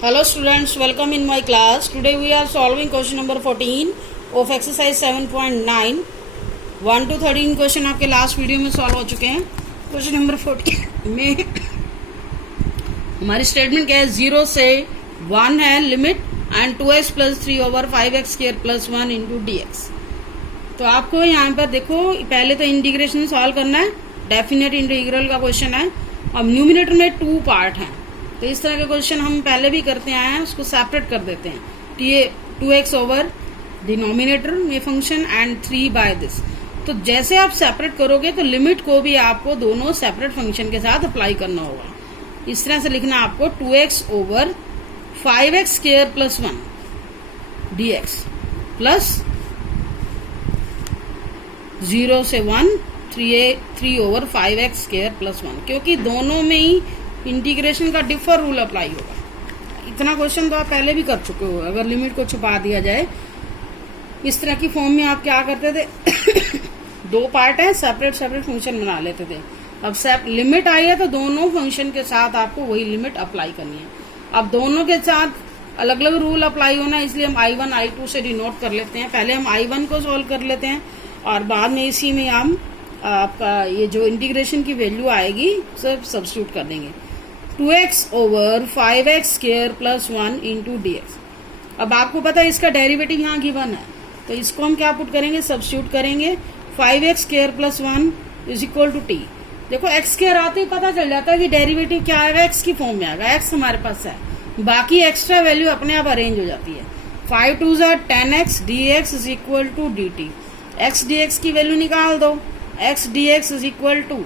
Hello students, welcome in my class. Today we are solving question number 14 of exercise 7.9. 1 to 13 question आपके last video में solve हो चुके हैं. Question number 14 में हमारी स्टेटमेंट क्या है, 0 से 1 है limit and 2x plus 3 over 5x square plus 1 into D x. तो आपको यहाँ पर देखो पहले तो इंटीग्रेशन सॉल्व करना है. डेफिनेट इंटीग्रल का क्वेश्चन है. अब न्यूमिनेटर में 2 पार्ट हैं, तो इस तरह के क्वेश्चन हम पहले भी करते आए हैं. उसको सेपरेट कर देते हैं. तो ये 2x ओवर डिनोमिनेटर में फंक्शन एंड 3 बाय दिस. तो जैसे आप सेपरेट करोगे तो लिमिट को भी आपको दोनों सेपरेट फंक्शन के साथ अप्लाई करना होगा. इस तरह से लिखना आपको 2x over 5x square plus 1 dx plus 0 से 1 3 ओवर 5x स्क्वायर प्लस 1, क्योंकि दोनों में ही इंटीग्रेशन का डिफर रूल अप्लाई होगा. इतना क्वेश्चन तो आप पहले भी कर चुके हो. अगर लिमिट को छुपा दिया जाए इस तरह की फॉर्म में आप क्या करते थे 2 पार्ट है, सेपरेट फंक्शन बना लेते थे. अब लिमिट आई है तो दोनों फंक्शन के साथ आपको वही लिमिट अप्लाई करनी है. अब दोनों के साथ अलग अलग रूल अप्लाई होना है, इसलिए हम I1 I2 से डिनोट कर लेते हैं. पहले हम I1 को सॉल्व कर लेते हैं और बाद में इसी में हम आपका ये जो इंटीग्रेशन की वैल्यू आएगी सब सब्स्टिट्यूट कर देंगे. 2x over 5x square plus 1 into D x. अब आपको पता है इसका डेरिवेटिव यहाँ गिवन है, तो इसको हम क्या पुट करेंगे, सब्स्टिट्यूट करेंगे. 5x square plus 1 is equal to T. देखो x स्क्वायर आते ही पता चल जाता है कि डेरिवेटिव क्या आएगा, x की फॉर्म में आएगा. x हमारे पास है, बाकी एक्स्ट्रा वैल्यू अपने आप अरेंज हो जाती है. 5 2 10x dx is equal to dt. x dx की वैल्यू निकाल दो. x dx is equal to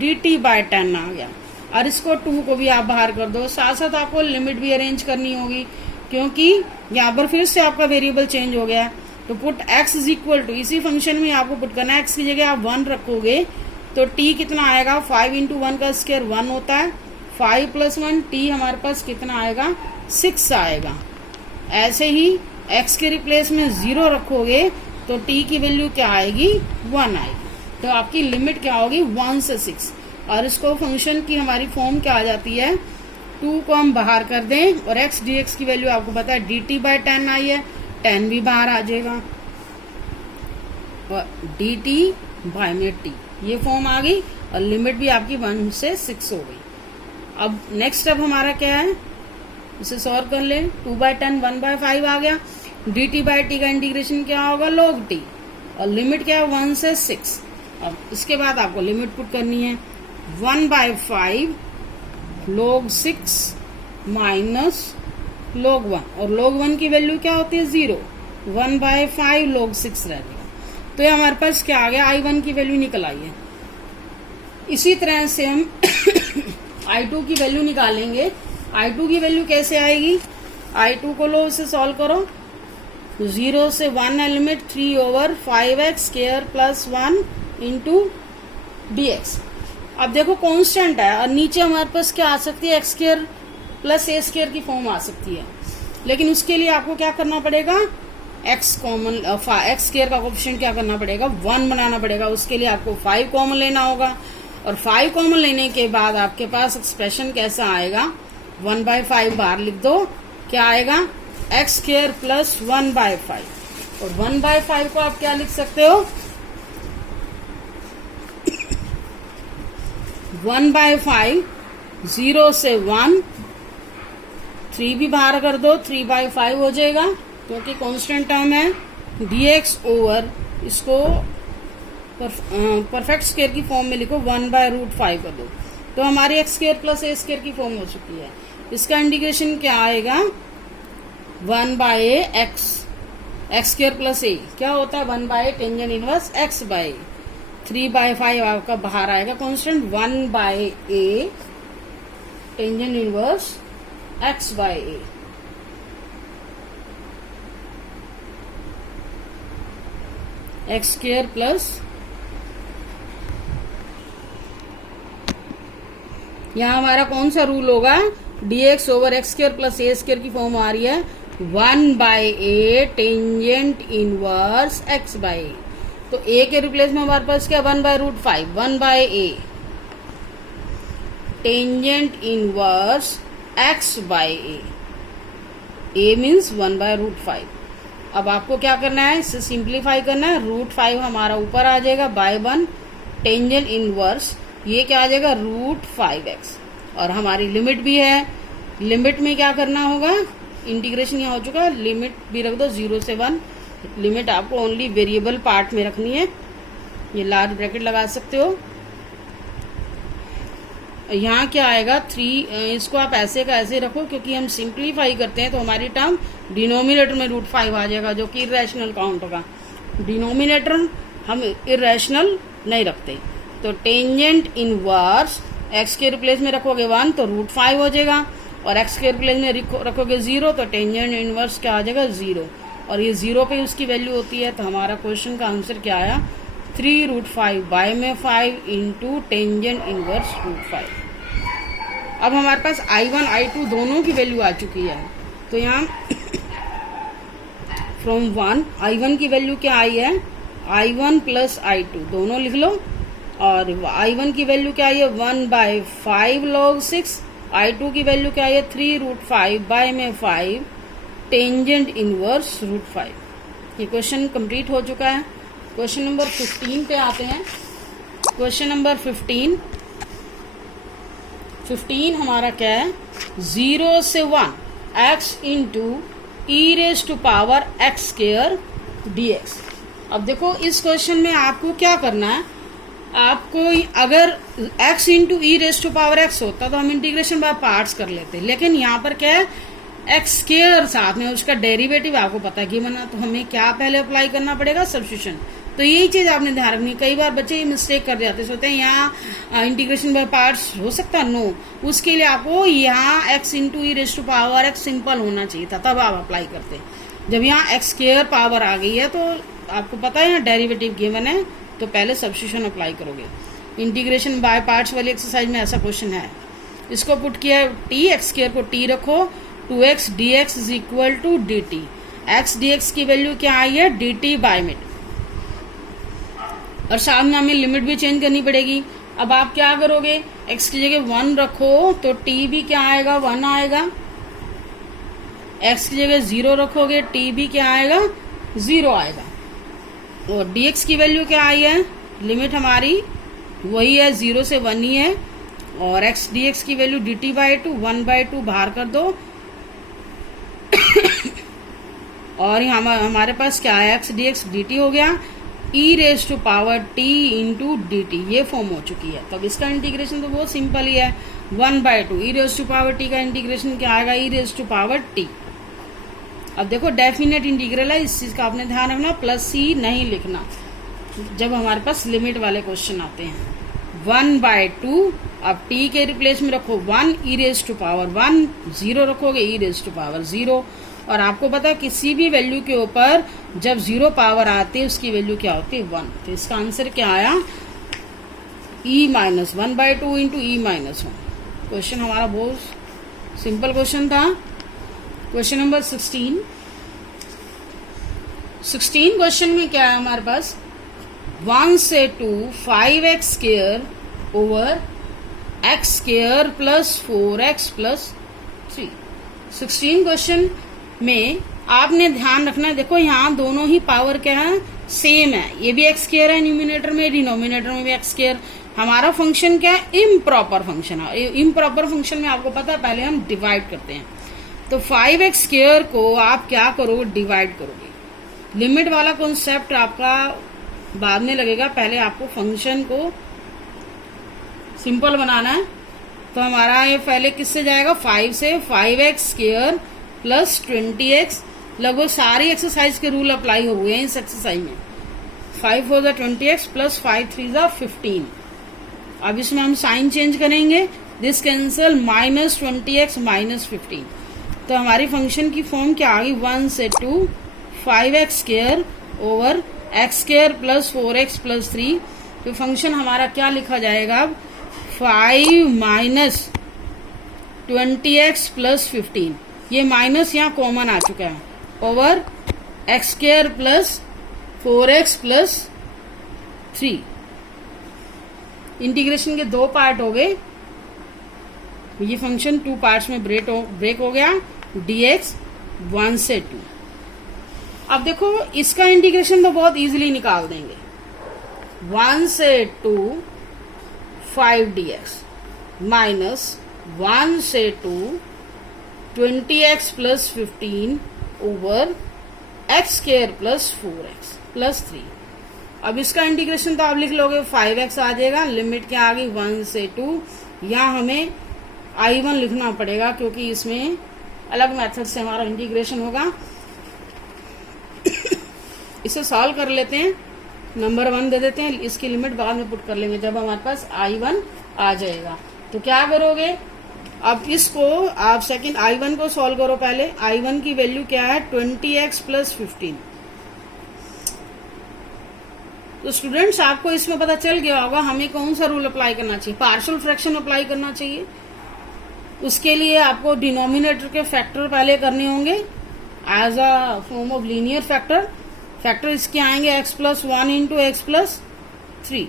dt by 10 आ गया. और इसको 2 को भी आप बाहर कर दो. साथ साथ आपको लिमिट भी अरेंज करनी होगी, क्योंकि यहाँ पर फिर से आपका वेरिएबल चेंज हो गया. तो put x is equal to, इसी फंक्शन में आपको पुट करना है. x की जगह आप 1 रखोगे तो t कितना आएगा, 5 इंटू 1 का स्क्वायर 1 होता है. 5 प्लस 1 t हमारे पास कितना आएगा, 6 आएगा. ऐसे ही x के रिप्लेस में 0 रखोगे तो t की वैल्यू क्या आएगी, 1 आएगी. तो आपकी लिमिट क्या होगी, 1 से 6. और इसको फंक्शन की हमारी फॉर्म क्या आ जाती है, 2 को हम बाहर कर दें और x dx की वैल्यू आपको पता है dt बाय 10 आई है, 10 भी बाहर आ जाएगा और dt बाय में t, ये फॉर्म आ गई. और लिमिट भी आपकी 1 से 6 हो गई. अब नेक्स्ट स्टेप हमारा क्या है, इसे सॉल्व कर लें. 2 बाय 10 1 बाय 5 आ गया. dt बाय t का इंटीग्रेशन क्या होगा, log t, और लिमिट क्या है 1 से 6. अब इसके बाद आपको लिमिट पुट करनी है. 1 बाय 5 log 6 माइनस log 1, और log 1 की वैल्यू क्या होती है, 0. 1 बाय 5 log 6 रह गया. तो ये हमारे पास क्या आ गया, I1 की वैल्यू निकल आई है. इसी तरह से हम I2 की वैल्यू निकालेंगे. I2 की वैल्यू कैसे आएगी, I2 को लो, इसे सॉल्व करो. 0 से 1 है limit, 3 over 5x square plus 1 into D x. अब देखो कांस्टेंट है और नीचे हमारे पास क्या आ सकती है, x square plus a square की फॉर्म आ सकती है. लेकिन उसके लिए आपको क्या करना पड़ेगा, एक्स स्क्वायर का कोएफिशिएंट क्या करना पड़ेगा, 1 बनाना पड़ेगा. उसके लिए आपको 5 कॉमन लेना होगा, और 5 कॉमन लेने के बाद आपके पास एक्सप्रेशन कैसा आएगा, 1 बाय 5 बाहर लिख दो, क्या आएगा, एक्स स्क्वायर प्लस 1 बाय 5. और 1 बाय 5 को आप क्या लिख सकते हो, 1 बाय 5, 0 से 1, 3 भी बाहर कर दो, 3 बाय 5 हो जाएगा, क्योंकि कांस्टेंट टर्म है. dx ओवर इसको परफेक्ट स्क्वायर की फॉर्म में लिखो, 1 बाय रूट 5 कर दो, तो हमारी x square plus a square की फॉर्म हो चुकी है. इसका इंटीग्रेशन क्या आएगा, 1 by x square plus a क्या होता है, 1 by tangent inverse x by 3 by 5 आपका बाहर आएगा constant, 1 by A tangent inverse x by a. X square plus, यहाँ हमारा कौन सा रूल होगा, dx over x square plus a square की फॉर्म आ रही है, 1 by A tangent inverse x by A. तो ए के रिप्लेस में हमारे पास क्या, 1 by root 5, 1 by A tangent inverse x by A. A means 1/√5। अब आपको क्या करना है, इसे सिंप्लीफाई करना है। √5 हमारा ऊपर आ जाएगा बाय 1, टेंजेंट इनवर्स ये क्या आ जाएगा √5x, और हमारी लिमिट भी है। लिमिट में क्या करना होगा, इंटीग्रेशन यहाँ हो चुका है, लिमिट भी रख दो 0 से 1। लिमिट आपको ओनली वेरिएबल पार्ट में रखनी है, ये लार्ज ब्रैकेट लगा सकते हो। यहाँ क्या आएगा 3, इसको आप ऐसे का ऐसे रखो क्योंकि हम सिंप्लीफाई करते हैं तो हमारी टर्म डिनोमिनेटर में √5 आ जाएगा जो कि इरेशनल काउंट होगा। डिनोमिनेटर हम इरेशनल नहीं रखते, तो टेंजेंट इनवर्स x के रिप्लेस में रखोगे 1 तो √5 हो जाएगा, और x के रिप्लेस में रखोगे 0 तो टेंजेंट इनवर्स क्या आ जाएगा 0, और ये 0 पे उसकी वैल्यू होती है। तो हमारा क्वेश्चन का आंसर क्या आया 3√5 बाय में 5 इंटू टेंजेंट इनवर्स √5। अब हमारे पास I1 I2 दोनों की वैल्यू आ चुकी है, तो यहाँ फ्रॉम 1 I1 की वैल्यू क्या आई है I1 प्लस I2 दोनों लिख लो, और I1 की वैल्यू क्या आई है 1/5 log 6, I2 की वैल्यू क्या है 3√5 बाय में 5 टेंजेंट इनवर्स √5। ये क्वेश्चन कंप्लीट हो चुका है। क्वेश्चन नंबर 15 पे आते हैं। क्वेश्चन नंबर 15 हमारा क्या है 0 से 1 x इंटू e⁻x² dx। अब देखो इस क्वेश्चन में आपको क्या करना है, आपको अगर x इंटू e⁻x होता तो हम इंटीग्रेशन बाय पार्ट्स कर लेते, लेकिन यहाँ पर क्या है x² साथ में उसका डेरिवेटिव आपको पता है कि बना, तो हमें क्या पहले अप्लाई करना पड़ेगा सब्स्टिट्यूशन। तो यही चीज आपने ध्यान रखनी। कई बार बच्चे ये मिस्टेक कर जाते हैं, सोचते हैं यहाँ इंटीग्रेशन बाय पार्ट्स हो सकता है, नो, उसके लिए आपको यहाँ x इंटू e⁻x सिंपल होना चाहिए था, तब आप अप्लाई करते। जब यहाँ x² पावर आ गई है तो आपको पता है यहाँ डेरिवेटिव गिवन है, तो पहले सब्स्टिट्यूशन अप्लाई करोगे। इंटीग्रेशन बाय पार्ट्स वाली एक्सरसाइज में ऐसा क्वेश्चन है। इसको पुट किया t, x² को t रखो, 2x dx is equal to dt। x dx की वैल्यू क्या आई है dt बाय मिड, और साथ में हमें लिमिट भी चेंज करनी पड़ेगी। अब आप क्या करोगे, x की जगह 1 रखो तो t भी क्या आएगा 1 आएगा, x की जगह 0 रखोगे t भी क्या आएगा 0 आएगा, और dx की वैल्यू क्या आई है, लिमिट हमारी वही है 0 से 1 ही है, और x dx की वैल्यू dt/2 1/2 बाहर कर दो और हमारे पास क्या है x dx dt हो गया, e⁻t इंटू dt ये फॉर्म हो चुकी है। तब इसका इंटीग्रेशन तो बहुत सिंपल ही है 1/2 e⁻t का इंटीग्रेशन क्या आएगा e⁻t। अब देखो डेफिनेट इंटीग्रल है, इस चीज का आपने ध्यान रखना, प्लस c नहीं लिखना जब हमारे पास लिमिट वाले क्वेश्चन आते हैं। 1/2 अब t के रिप्लेस में रखो 1 e⁻1 0 रखोगे e⁻0, और आपको पता है किसी भी वैल्यू के ऊपर जब 0 पावर आती है उसकी वैल्यू क्या होती है 1। तो इसका आंसर क्या आया e-1/2 इंटू e-1। क्वेश्चन हमारा बहुत सिंपल क्वेश्चन था। क्वेश्चन नंबर 16 क्वेश्चन में क्या है हमारे पास 1 से 2 5x² over x² plus 4x plus 3। 16 question में आपने ध्यान रखना है, देखो यहाँ दोनों ही पावर क्या है सेम है, ये भी x² है न्यूमिनेटर में, डिनोमिनेटर में भी x²। हमारा फंक्शन क्या है इम्प्रॉपर फंक्शन है। इम्प्रॉपर फंक्शन में आपको पता है पहले हम डिवाइड करते हैं, तो 5x² को आप क्या करोगे डिवाइड करोगे। लिमिट वाला कॉन्सेप्ट आपका बाद में लगेगा, पहले आपको फंक्शन को सिंपल बनाना है। तो हमारा ये पहले किससे जाएगा 5 से 5x² प्लस 20x। लगभग सारी एक्सरसाइज के रूल अप्लाई हो गए हैं इस एक्सरसाइज में। 5 4 20x प्लस 5 3 15। अब इसमें हम साइन चेंज करेंगे, दिस कैंसल -20x -15। तो हमारी फंक्शन की फॉर्म क्या आ गई 1 से 2 5x² over x² plus 4x plus 3। तो फंक्शन हमारा क्या लिखा जाएगा अब 5 -20x प्लस 15, ये माइनस यहाँ कॉमन आ चुका है, over x² plus 4x plus 3। Integration के 2 पार्ट हो गए, ये फंक्शन 2 पार्ट्स में ब्रेक हो गया, dx 1 से 2। अब देखो इसका इंटीग्रेशन तो बहुत इजीली निकाल देंगे। 1 से 2 5dx माइनस 1 से 2 20x plus 15 over x square plus 4x plus 3। अब इसका इंटीग्रेशन तो आप लिख लोगे 5x आ जाएगा, लिमिट क्या आ गई 1 से 2। यहाँ हमें I1 लिखना पड़ेगा क्योंकि इसमें अलग मेथड से हमारा इंटीग्रेशन होगा। इसे सॉल्व कर लेते हैं, नंबर 1 दे देते हैं, इसकी लिमिट बाद में पुट कर लेंगे जब हमारे पास I1 आ जाएगा। तो क्या करोगे, अब इसको आप सेकंड I1 को सॉल्व करो। पहले I1 की वैल्यू क्या है 20x प्लस 15। तो स्टूडेंट्स आपको इसमें पता चल गया होगा हमें कौन सा रूल अप्लाई करना चाहिए, पार्शियल फ्रैक्शन अप्लाई करना चाहिए। उसके लिए आपको डिनोमिनेटर के फैक्टर पहले करने होंगे as a form of linear factor. Factor इसके आएंगे x plus 1 into x plus 3।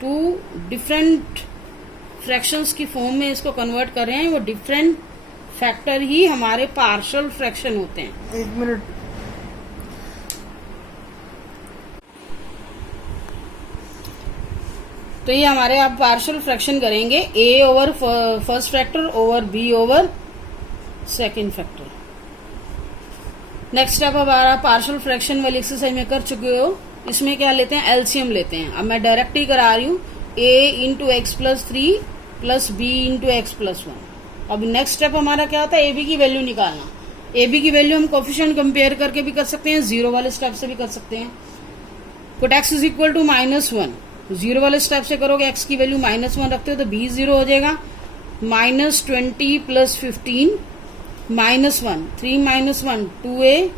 Two different fractions की फॉर्म में इसको कन्वर्ट कर रहे हैं, वो डिफरेंट फैक्टर ही हमारे पार्शियल फ्रैक्शन होते हैं। 1 मिनट। तो ये हमारे आप पार्शियल फ्रैक्शन करेंगे a over first factor over b over second factor. Next step हमारा पार्शियल फ्रैक्शन वाली एक्सरसाइज में कर चुके हो। इसमें क्या लेते हैं, एलसीएम लेते हैं। अब मैं डायरेक्ट ही करा रही हूँ a into x plus 3 plus b into x plus 1। अब नेक्स्ट स्टेप हमारा क्या होता है, ए बी की वैल्यू निकालना। ए बी की वैल्यू हम कोफिशिएंट कंपेयर करके भी कर सकते हैं, जीरो वाले स्टेप से भी कर सकते हैं। Put x is equal to -1, zero वाले स्टेप से करोगे x की वैल्यू -1 रखते हो तो b 0 हो जाएगा। -20 plus 15 -1 3 -1 2a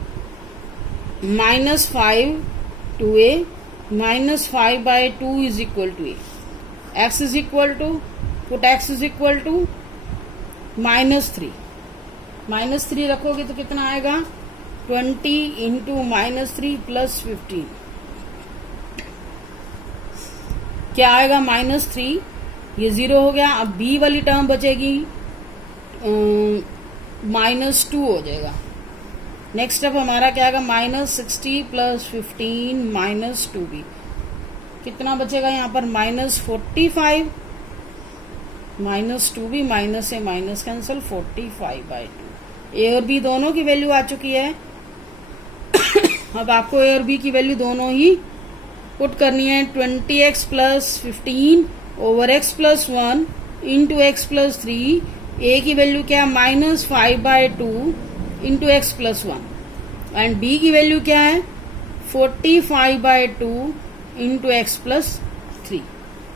-5 2a -5/2 is equal to a। x is equal to put x is equal to -3 -3 रखोगे तो कितना आएगा 20 इंटू -3 प्लस 15 क्या आएगा -3, ये 0 हो गया। अब b वाली टर्म बचेगी -2 हो जाएगा। नेक्स्ट स्टेप हमारा क्या आएगा -60 प्लस 15 -2b कितना बचेगा यहाँ पर -45 -2b माइनस से माइनस कैंसिल 45/2। ए और बी दोनों की वैल्यू आ चुकी है। अब आपको ए और बी की वैल्यू दोनों ही पुट करनी है। 20x plus 15 over x plus 1 into x plus 3। A की वैल्यू क्या है -5/2 into x plus 1 and B की वैल्यू क्या है 45/2 इंटू एक्स प्लस 3।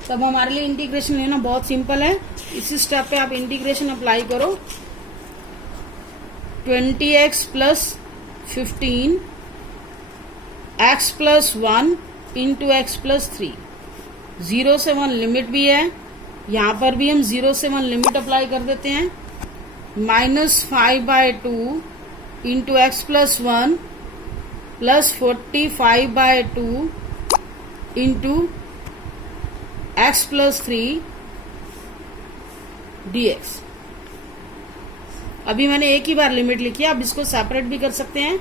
तब हमारे लिए इंटीग्रेशन लेना बहुत सिंपल है। इसी स्टेप पे आप इंटीग्रेशन अप्लाई करो। 20x plus 15 x plus 1 into x plus 3। 0 से 1 लिमिट भी है, यहाँ पर भी हम 0 से 1 लिमिट अप्लाई कर देते हैं। -5/2 into x plus 1 plus 45/2 into x plus 3 dx। अभी मैंने एक ही बार लिमिट लिखी है, अब इसको सेपरेट भी कर सकते हैं।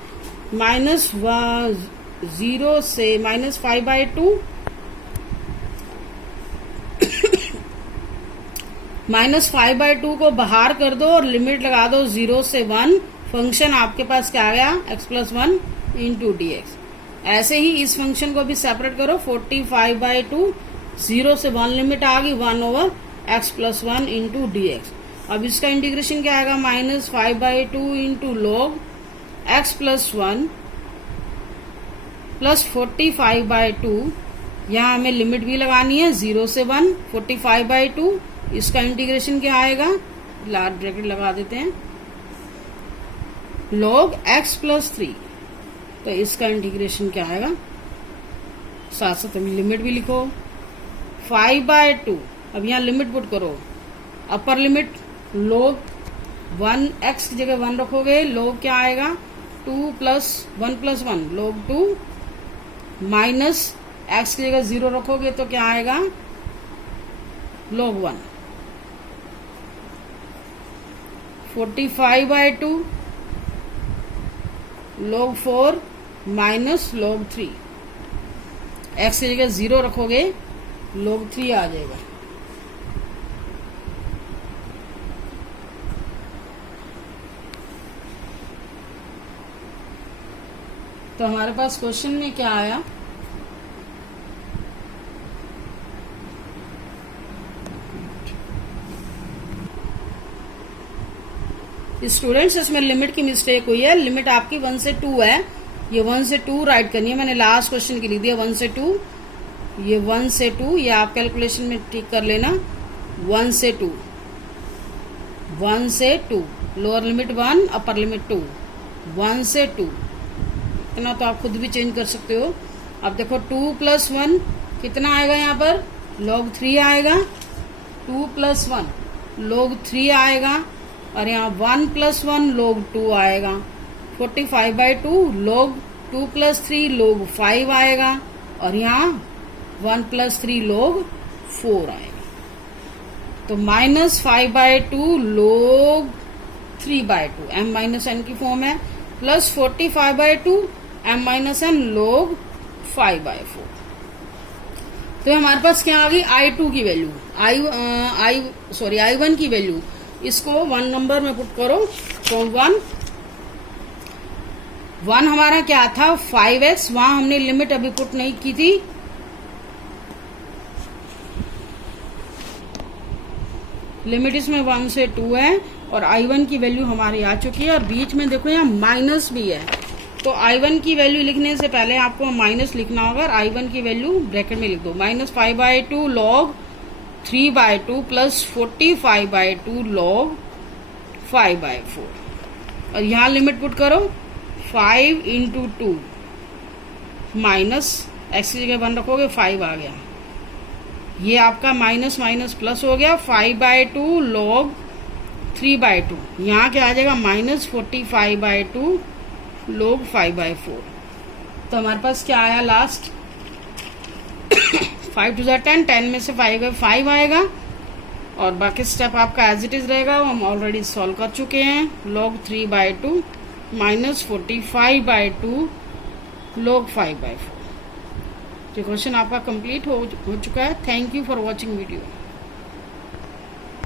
-0 से -5/2 -5/2 को बाहर कर दो और लिमिट लगा दो 0 से 1। फंक्शन आपके पास क्या आ गया x प्लस 1 इंटू dx। ऐसे ही इस फंक्शन को भी सेपरेट करो। 45/2 0 से 1 लिमिट आ गई 1 over x plus 1 into dx। अब इसका इंटीग्रेशन क्या आएगा -5/2 into log x plus 1 plus 45/2। यहाँ हमें लिमिट भी लगानी है 0 से 1 45/2। इसका इंटीग्रेशन क्या आएगा, लार्ज ब्रैकेट लगा देते हैं, log x प्लस 3। तो इसका इंटीग्रेशन क्या आएगा, साथ साथ अभी लिमिट भी लिखो 5/2। अब यहाँ लिमिट पुट करो। अपर लिमिट log 1 x की जगह 1 रखोगे, log क्या आएगा 2 plus 1 plus 1 log 2 minus x की जगह 0 रखोगे तो क्या आएगा log 1। 45/2 log 4 minus log 3। x की जगह 0 रखोगे log 3 आ जाएगा। तो हमारे पास क्वेश्चन में क्या आया, स्टूडेंट्स इसमें लिमिट की मिस्टेक हुई है। लिमिट आपकी 1 से 2 है, ये 1 से 2 राइट करनी है। मैंने लास्ट क्वेश्चन की लिख दिया 1 से 2, ये 1 से 2, ये आप कैलकुलेशन में ठीक कर लेना। 1 से 2, 1 से 2, लोअर लिमिट 1, अपर लिमिट 2, 1 से 2, इतना तो आप खुद भी चेंज कर सकते हो। अब देखो 2 + 1 कितना आएगा, यहाँ पर log 3 आएगा। 2 + 1 log 3 आएगा, और यहाँ 1 + 1 log 2 आएगा। 45/2 log 2 + 3 log 5 आएगा, और यहाँ 1 + 3 log 4 आएगा। तो -5/2 log 3/2 m-n की फॉर्म है, प्लस 45/2 m-n log 5/4। तो हमारे पास क्या आ गई, I2 की वैल्यू, I1 की वैल्यू। इसको 1 नंबर में पुट करो। तो 1 हमारा क्या था 5x, वहां हमने लिमिट अभी पुट नहीं की थी। लिमिट इसमें 1 से 2 है, और I1 की वैल्यू हमारी आ चुकी है। और बीच में देखो यहाँ माइनस भी है, तो I1 की वैल्यू लिखने से पहले आपको माइनस लिखना होगा। I1 की वैल्यू ब्रैकेट में लिख दो, -5/2 log 3/2 प्लस 45/2 log 5/4। और यहाँ लिमिट पुट करो 5 × 2 माइनस x की जगह 1 रखोगे 5 आ गया। ये आपका माइनस माइनस प्लस हो गया। 5/2 log 3/2, यहाँ क्या आ जाएगा -45/2 log 5/4। तो हमारे पास क्या आया लास्ट 5 × 2 = 10, 10 में से 5 आएगा, और बाकी स्टेप आपका एज इट इज रहेगा, वो हम ऑलरेडी सॉल्व कर चुके हैं। log 3/2 -45/2 log 5/4। तो क्वेश्चन आपका कंप्लीट हो चुका है। Thank you for watching video.